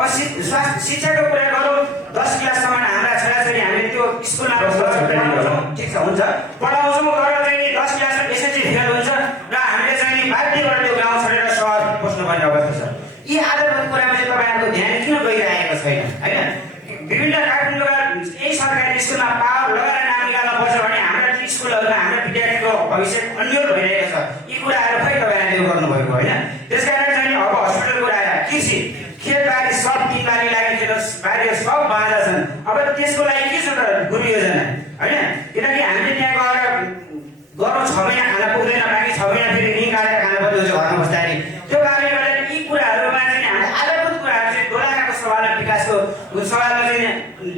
अब शिक्षाको कुरा गरौँ 10 क्लाससम्म हाम्रा छोराछोरी हामीले त्यो स्कुलमा ठिक छ हुन्छ पढाउँछौँ तर चाहिँ 10 क्लासमा एसएससी फेल हुन्छ र हामीले चाहिँ बाध्य गरेर त्यो गाउँ छोडेर सहर बस्नुपर्ने अवस्था छ। यी आधारभूत कुरामा चाहिँ तपाईँहरूको ध्यान किन गइरहेको छैन होइन? विभिन्न काठमाडौँका यही सरकारी स्कुलमा पावर लगाएर नाम निकाल्न पर्छ भने हाम्रा स्कुलहरूमा हाम्रा विद्यार्थीको भविष्य अन्यल भइरहेको छ। यी कुराहरू खै तपाईँहरूले गर्नुभएको होइन? त्यसकारण चाहिँ अब हस्पिटलको कुरा आयो, कृषि खेतबारी सब 3 बारी लागेको बारी सब बाँझा छन्। अब त्यसको लागि के छ त गुरु योजना होइन? किनकि हामीले त्यहाँ गएर गरौँ 6 महिना खाना पुग्दैन, बाँकी 6 महिना फेरि रिङ काटेर खाना पर्छ घरमा बस्दाखेरि। त्यो कारणले गर्दा यी कुराहरूमा चाहिँ हामीले आधारभूत कुराहरू चाहिँ दोहोऱ्याएको सवाल विकासको सवालमा चाहिँ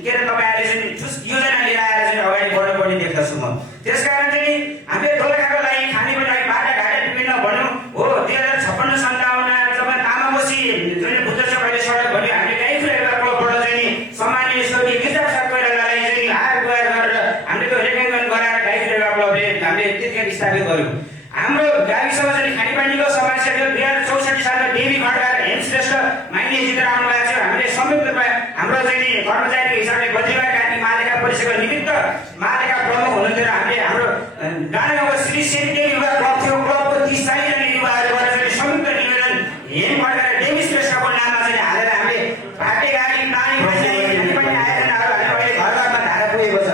के अरे तपाईँहरूले चाहिँ ठुस योजना लिएर आएर चाहिँ अगाडि बढ्नुपर्ने देख्दछु म। त्यसकारण चाहिँ हामीले दोहोऱ्याएको लागि खानेको लागि बाटाघाटा विभिन्न भनौँ हो 2056-57 जब तामाकोसी जुन बुद्धचोक अहिले सडक भन्यो हामीले गाई खुलाइबाट क्लबबाट चाहिँ सम्माननीय स्वर्गीय मिर्जा प्रसाद कोइरालालाई चाहिँ हार गुहार गरेर हामीले त्यो रेकमेन्ड गराएर गाई खुलाइबाट क्लबले हामीले त्यतिखेर स्थापित गर्यौँ। हाम्रो गाविसमा चाहिँ खानेपानीको समस्या थियो। 2064 सालमा देवी खड्का हेम श्रेष्ठ मान्य जितेर आउनु भएको थियो। हामीले संयुक्त रूपमा हाम्रो चाहिँ कर्मचारीको हिसाबले बद्रीबार काटी मालेका परिषदको निमित्त मालेका प्रमुख हुनुहुन्थ्यो र हामीले हाम्रो डाँडागाउँको श्री सेन्टेरी युवा क्लब थियो। क्लबको 30-40 जना युवाहरू गरेर चाहिँ संयुक्त निवेदन हेम खड्का र देवी श्रेष्ठको नाममा चाहिँ हालेर हामीले भाटे गाडी पानी भइसक्यो खानेपानी आयोजनाहरू हामीले अहिले घर घरमा धारा पुगेको छ।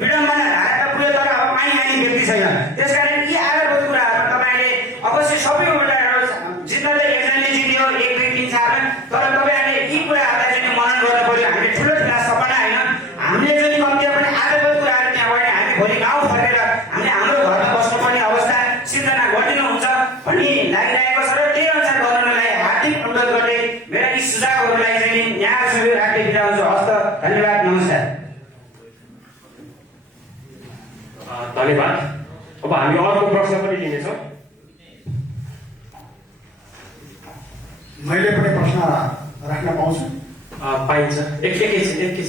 विडम्बना धारा त पुग्यो तर अब पानी आउने व्यक्ति छैन। त्यसकारण यी आधारभूत कुराहरू तपाईँले अवश्य सबै एउटा जित्न त एकजनाले जित्यो 1, 2, 3, 4 तर तपाईँहरूले यी कुराहरूलाई चाहिँ मनन गर्नु पर्यो। हामीले ठुलो ठुला सपना होइन, हामीले चाहिँ कम्तीमा पनि आधारभूत कुराहरू त्यहाँबाट हामी भोलि गाउँ फर्केर हामीले हाम्रो घरमा बस्नुपर्ने अवस्था सिर्जना गरिदिनुहुन्छ भन्ने लागिरहेको छ र त्यही अनुसार गर्नलाई हार्दिक अनुरोध गर्दै मेरा यी सुझावहरूलाई चाहिँ यहाँ सबै राख्दै बिदा हुन्छु। हस्त धन्यवाद, नमस्कार। धन्यवाद। अब हामी अर्को प्रश्न पनि लिनेछौँ। मैले पनि प्रश्न राख्न पाउँछु? पाइन्छ। एकैछिन ठिक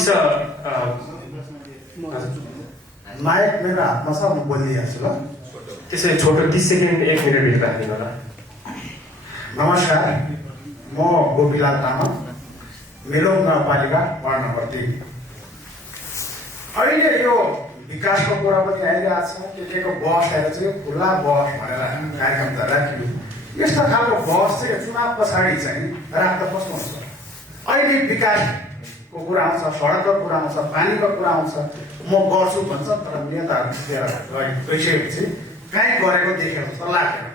छ। माइक मेरो हातमा छ, म बोलिदिइहाल्छु ल। त्यसै छोटो 30 सेकेन्ड 1 मिनट भित्र राखिदिनु होला। नमस्कार, म गोपीलाल तामाङ, मेलोङ गाउँपालिका वार्ड नम्बर 3। अहिले यो विकासको कुरा पनि आइरहेको छ। के को बस आएर चाहिँ खुल्ला बस भनेर कार्यक्रम त राखियो। यस्तो खालको बस चाहिँ चुनाव पछाडि चाहिँ राख्दा कस्तो हुन्छ? अहिले विकासको कुरा आउँछ, सडकको कुरा आउँछ, पानीको कुरा आउँछ, म गर्छु भन्छ तर नेताहरू लिएर गइसकेपछि कहीँ गरेको देखेको जस्तो लाग्दैन।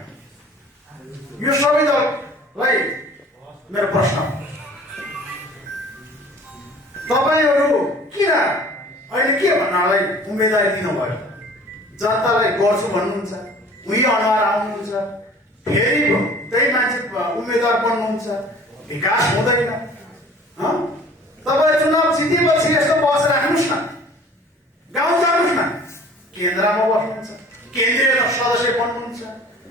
यो सबै दललाई मेरो प्रश्न, तपाईँहरू किन अहिले के भन्नलाई उम्मेदवारी दिनुभयो? जनतालाई गर्छु भन्नुहुन्छ, उही अनुहार आउनुहुन्छ, फेरि त्यही मान्छे उम्मेदवार बन्नुहुन्छ, विकास हुँदैन। तपाईँ चुनाव जितेपछि यस्तो बस राख्नुहोस् न, गाउँ जानुहोस् न, केन्द्रमा बस्नुहुन्छ, केन्द्रीय सदस्य बन्नुहुन्छ,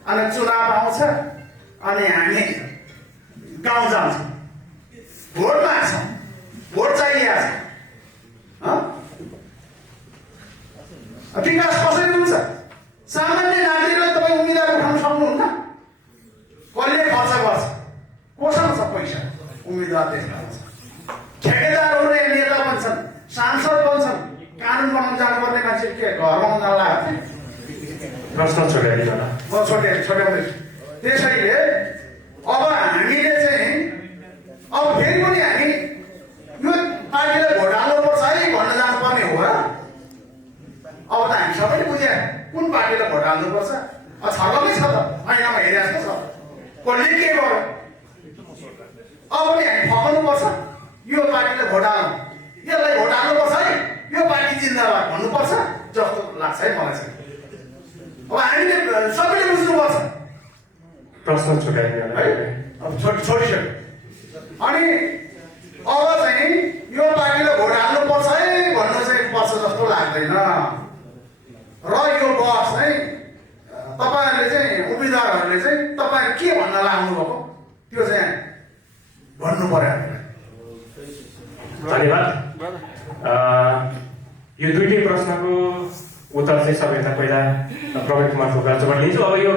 अनि चुनाव आउँछ अनि हामी गाउँ जान्छौँ, भोट माग्छौँ, भोट चाहिएको छ। विकास कसरी हुन्छ? सामान्य नागरिकलाई तपाईँ उम्मेदवार उठाउन सक्नुहुन्न? कसले खर्च गर्छ? कोसँग छ पैसा? उम्मेदवार देख्न आउँछ। ठेकेदारहरू नेता बन्छन्, सांसद बन्छन्, कानुन बनाउन जानुपर्ने मान्छे के घरमा नलाग्यो? प्रश्न छोड्याइदिनु होला। म छोड्याउँदैछु। त्यसैले अब हामीले चाहिँ अब फेरि पनि हामी यो पार्टीलाई भोट हाल्नुपर्छ है भन्न जानुपर्ने हो र? अब त हामी सबैले बुझ्यौँ कुन पार्टीलाई भोट हाल्नुपर्छ। छलकै छ त, ऐनामा हेरिरहेको छ, कसले के गर्यो? अब पनि हामी फकाउनुपर्छ, यो पार्टीलाई भोट हाल्नु, यसलाई भोट हाल्नुपर्छ है, यो पार्टी जिन्दाबाद भन्नुपर्छ जस्तो लाग्छ है मलाई चाहिँ। अब हामीले सबैले बुझ्नुपर्छ। प्रश्न छोड्याइदिनु होला है, अब छोडिसक्यो। अनि अब चाहिँ यो पार्टीलाई भोट हाल्नुपर्छ है भन्नु चाहिँ पर्छ जस्तो लाग्दैन। र यो बस चाहिँ तपाईँहरूले चाहिँ उम्मेदवारहरूले चाहिँ तपाईँ के भन्न लाग्नु भएको त्यो चाहिँ भन्नु पर्यो हामीलाई। धन्यवाद। यो दुईटै प्रश्नको उत्तर चाहिँ सबैभन्दा पहिला प्रवीण कुमार ठोकराजबाट लिन्छु। अब यो